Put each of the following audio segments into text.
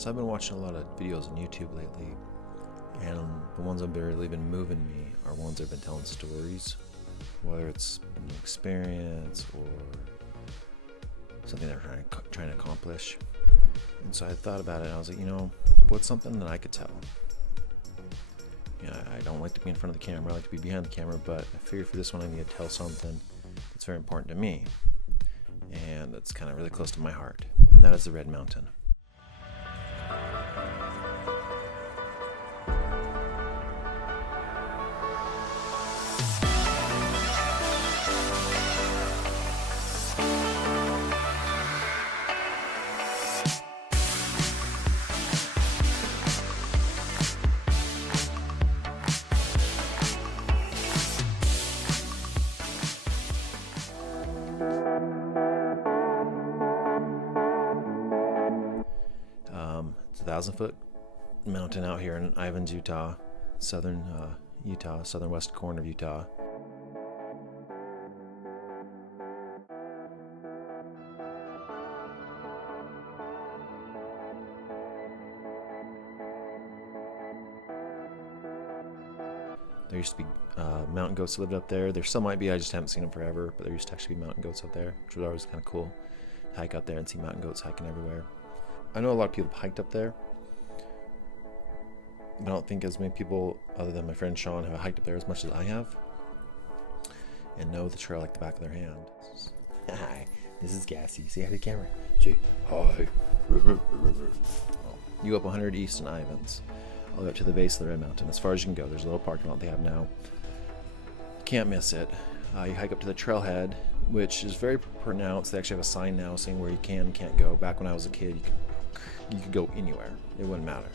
So I've been watching a lot of videos on YouTube lately, and the ones that have really been moving me are ones that have been telling stories, whether it's an experience or something they're trying to accomplish. And so I thought about it, and I was like, what's something that I could tell? I don't like to be in front of the camera, I like to be behind the camera, but I figured for this one I need to tell something that's very important to me, and that's kind of really close to my heart, and that is the Red Mountain. It's a 1,000-foot mountain out here in Ivins, Utah, southern west corner of Utah. There used to be mountain goats that lived up there. There still might be, I just haven't seen them forever, but there used to actually be mountain goats up there, which was always kind of cool to hike out there and see mountain goats hiking everywhere. I know a lot of people hiked up there. I don't think as many people, other than my friend Sean, have hiked up there as much as I have and know the trail like the back of their hand. Hi, this is Gassy. Say hi to the camera. Say hi. You go up 100 east in Ivins, all the way up to the base of the Red Mountain, as far as you can go. There's a little parking lot they have now. Can't miss it. You hike up to the trailhead, which is very pronounced. They actually have a sign now saying where you can and can't go. Back when I was a kid, you could go anywhere. It wouldn't matter.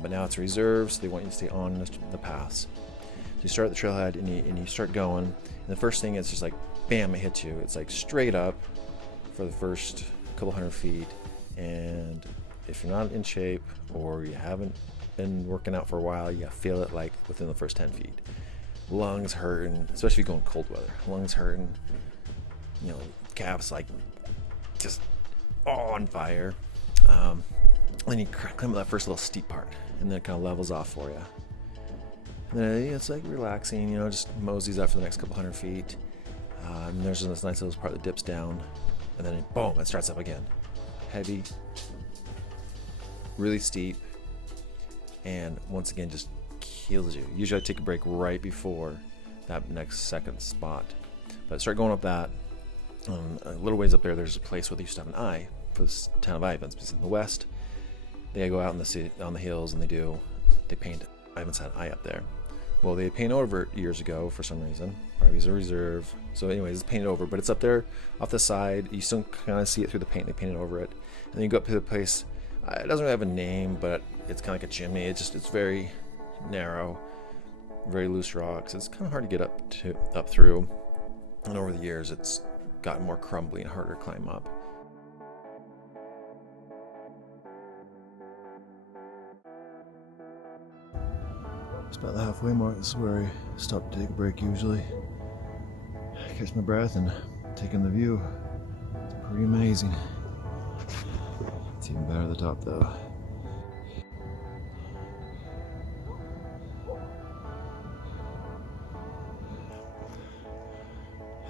But now it's reserved, so they want you to stay on the paths. So you start at the trailhead and you start going. And the first thing is just like, bam, it hits you. It's like straight up for the first couple hundred feet. And if you're not in shape or you haven't been working out for a while, you feel it like within the first 10 feet. Lungs hurting, especially if you go in cold weather. Lungs hurting, calves like just on fire. Then you climb that first little steep part, and then it kind of levels off for you. And then it's like relaxing, just moseys up for the next couple hundred feet. And there's this nice little part that dips down, and then boom, it starts up again. Heavy, really steep, and once again just kills you. Usually I take a break right before that next second spot, but start going up that. A little ways up there's a place where they used to have an eye for this town of Ivins, because in the west they go out in the city, on the hills, and they paint Ivins had an eye up there. Well, they painted over it years ago for some reason, probably as a reserve. So anyways, it's painted over, but it's up there off the side. You still kind of see it through the paint. They painted over it, and then you go up to the place. It doesn't really have a name, but it's kind of like a chimney. It's very narrow, very loose rocks. It's kind of hard to get up through, and over the years it's gotten more crumbly and harder to climb up. It's about the halfway mark. This is where I stop to take a break usually. Catch my breath and take in the view. It's pretty amazing. It's even better at the top though.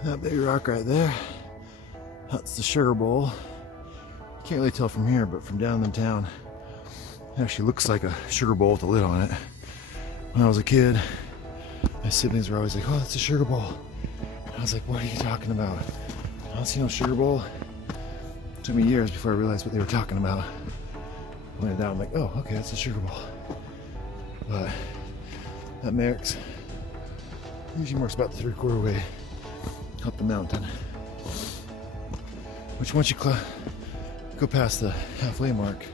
That big rock right there, that's the sugar bowl. You can't really tell from here, but from down in town, it actually looks like a sugar bowl with a lid on it. When I was a kid, my siblings were always like, "Oh, that's a sugar bowl." And I was like, "What are you talking about? I don't see no sugar bowl." It took me years before I realized what they were talking about. I pointed it out, I'm like, "Oh, okay, that's a sugar bowl." But that marks, usually marks about the 3/4 way up the mountain. Which once you go past the halfway mark,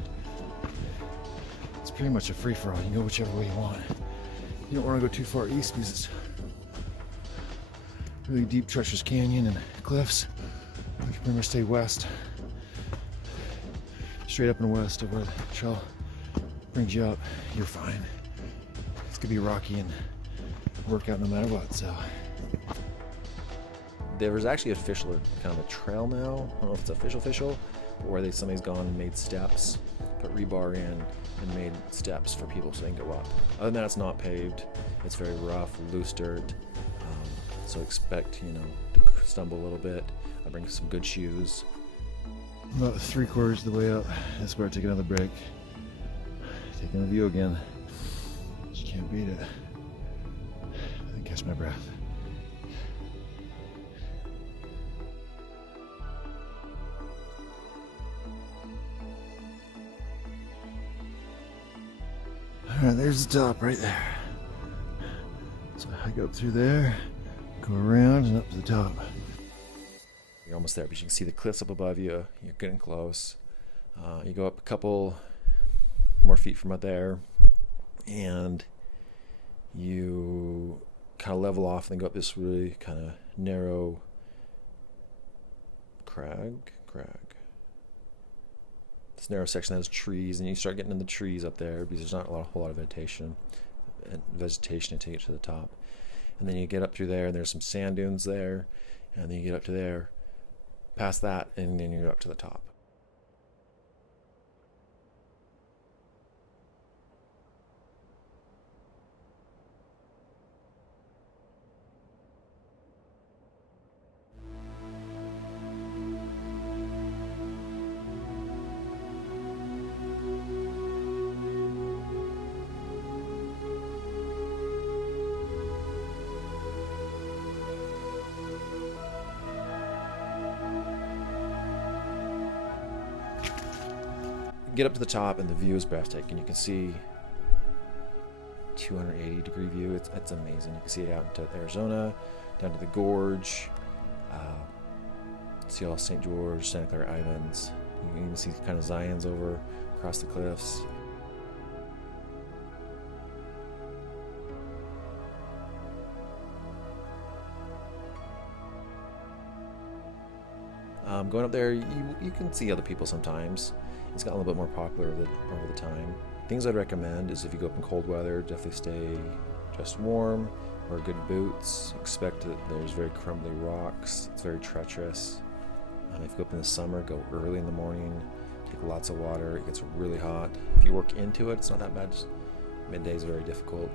it's pretty much a free-for-all. You can go whichever way you want. You don't want to go too far east because it's really deep, treacherous canyon and cliffs. You can pretty much stay west, straight up and west of where the trail brings you up. You're fine. It's gonna be rocky and work out no matter what. So there's actually official kind of a trail now. I don't know if it's official, where somebody's gone and made steps put rebar in and made steps for people so they can go up. Other than that, it's not paved. It's very rough, loose dirt. So expect, to stumble a little bit. I bring some good shoes. About 3/4 of the way up. That's where I take another break. Taking the view again. Just can't beat it. I didn't catch my breath. Alright, there's the top right there. So I hike up through there, go around and up to the top. You're almost there, but you can see the cliffs up above you. You're getting close. You go up a couple more feet from up there, and you kind of level off and then go up this really kind of narrow crag. This narrow section that has trees, and you start getting in the trees up there because there's not a whole lot of vegetation to take it to the top. And then you get up through there, and there's some sand dunes there, and then you get up to there, past that, and then you're up to the top. Get up to the top and the view is breathtaking. You can see 280-degree view. It's amazing. You can see it out into Arizona, down to the gorge. See all St. George, Santa Clara, Ivins. You can even see kind of Zion's over across the cliffs. Going up there, you can see other people sometimes. It's gotten a little bit more popular over the time. Things I'd recommend is if you go up in cold weather, definitely stay dressed warm, wear good boots. Expect that there's very crumbly rocks. It's very treacherous. If you go up in the summer, go early in the morning. Take lots of water. It gets really hot. If you work into it, it's not that bad. Just midday is very difficult.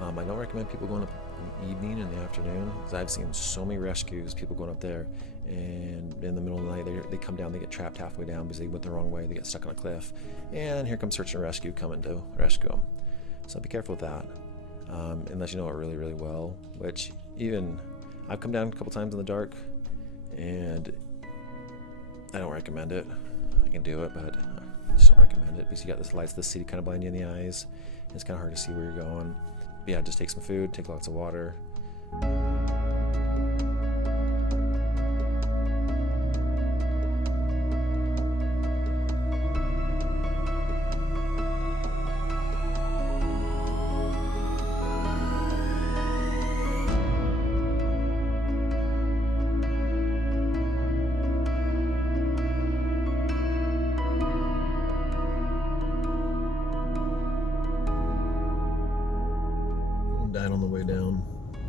I don't recommend people going up in the evening and the afternoon, because I've seen so many rescues, people going up there, and in the middle of the night they come down, they get trapped halfway down because they went the wrong way, they get stuck on a cliff, and here comes search and rescue coming to rescue them. So be careful with that, unless you know it really, really well, which even I've come down a couple times in the dark, and I don't recommend it. I can do it, but I just don't recommend it because you got this lights of the city kind of blind you in the eyes. It's kind of hard to see where you're going. But yeah, just take some food, take lots of water. Died on the way down,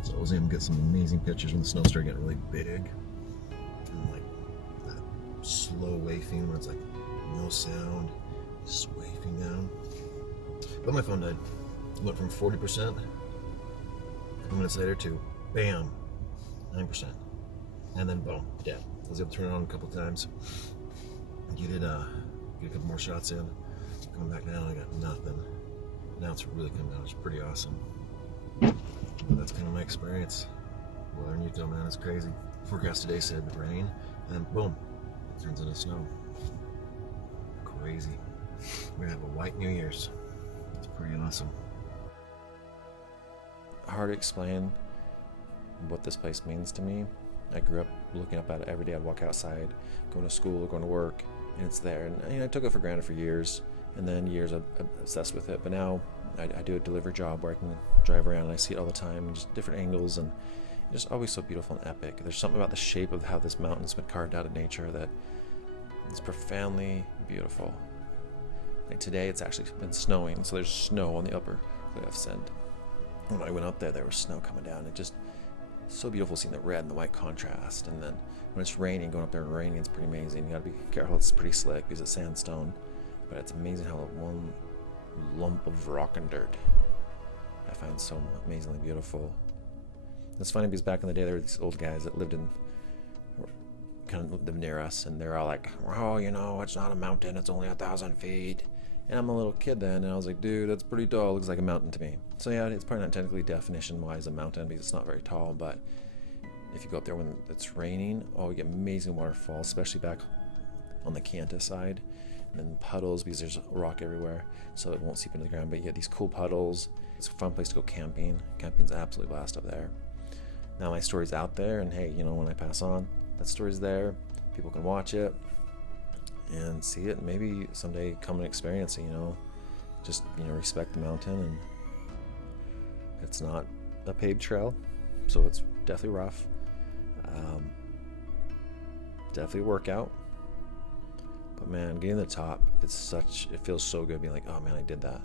so I was able to get some amazing pictures when the snow started getting really big, and like that slow wafting where it's like no sound, just wafting down. But my phone died. It went from 40% a couple minutes later to bam, 9%, and then boom, dead. I was able to turn it on a couple times, get a couple more shots in. Coming back down, I got nothing. Now it's really coming down. It's pretty awesome. But that's kind of my experience. Weather in Utah, man, it's crazy. Forecast today said rain, and then boom, it turns into snow. Crazy. We're gonna have a white New Year's. It's pretty awesome. Hard to explain what this place means to me. I grew up looking up at it every day. I'd walk outside, going to school, going to work, and it's there. And I took it for granted for years, and then years I'm obsessed with it. But now I do a delivery job where I can drive around and I see it all the time, and just different angles, and it's always so beautiful and epic. There's something about the shape of how this mountain's been carved out of nature that is profoundly beautiful. Like today it's actually been snowing, so there's snow on the upper cliffs, and when I went up there was snow coming down. It just so beautiful seeing the red and the white contrast. And then when it's raining, going up there and raining, it's pretty amazing. You gotta be careful, it's pretty slick because it's sandstone. but it's amazing how one lump of rock and dirt I find so amazingly beautiful. It's funny because back in the day there were these old guys that kind of lived near us, and they're all like, oh, you know, it's not a mountain, it's only 1,000 feet. And I'm a little kid then, and I was like, dude, that's pretty tall, it looks like a mountain to me. So yeah, it's probably not technically definition wise a mountain because it's not very tall, but if you go up there when it's raining, oh, you get amazing waterfalls, especially back on the Kanta side, and then puddles because there's rock everywhere, so it won't seep into the ground, but you get these cool puddles. It's a fun place to go camping. Camping's absolutely blast up there. Now my story's out there, and hey, you know, when I pass on, that story's there. People can watch it and see it, and maybe someday come and experience it, you know. Just, you know, respect the mountain, and it's not a paved trail, so it's definitely rough. Definitely a workout. But man, getting to the top, it feels so good being like, oh man, I did that.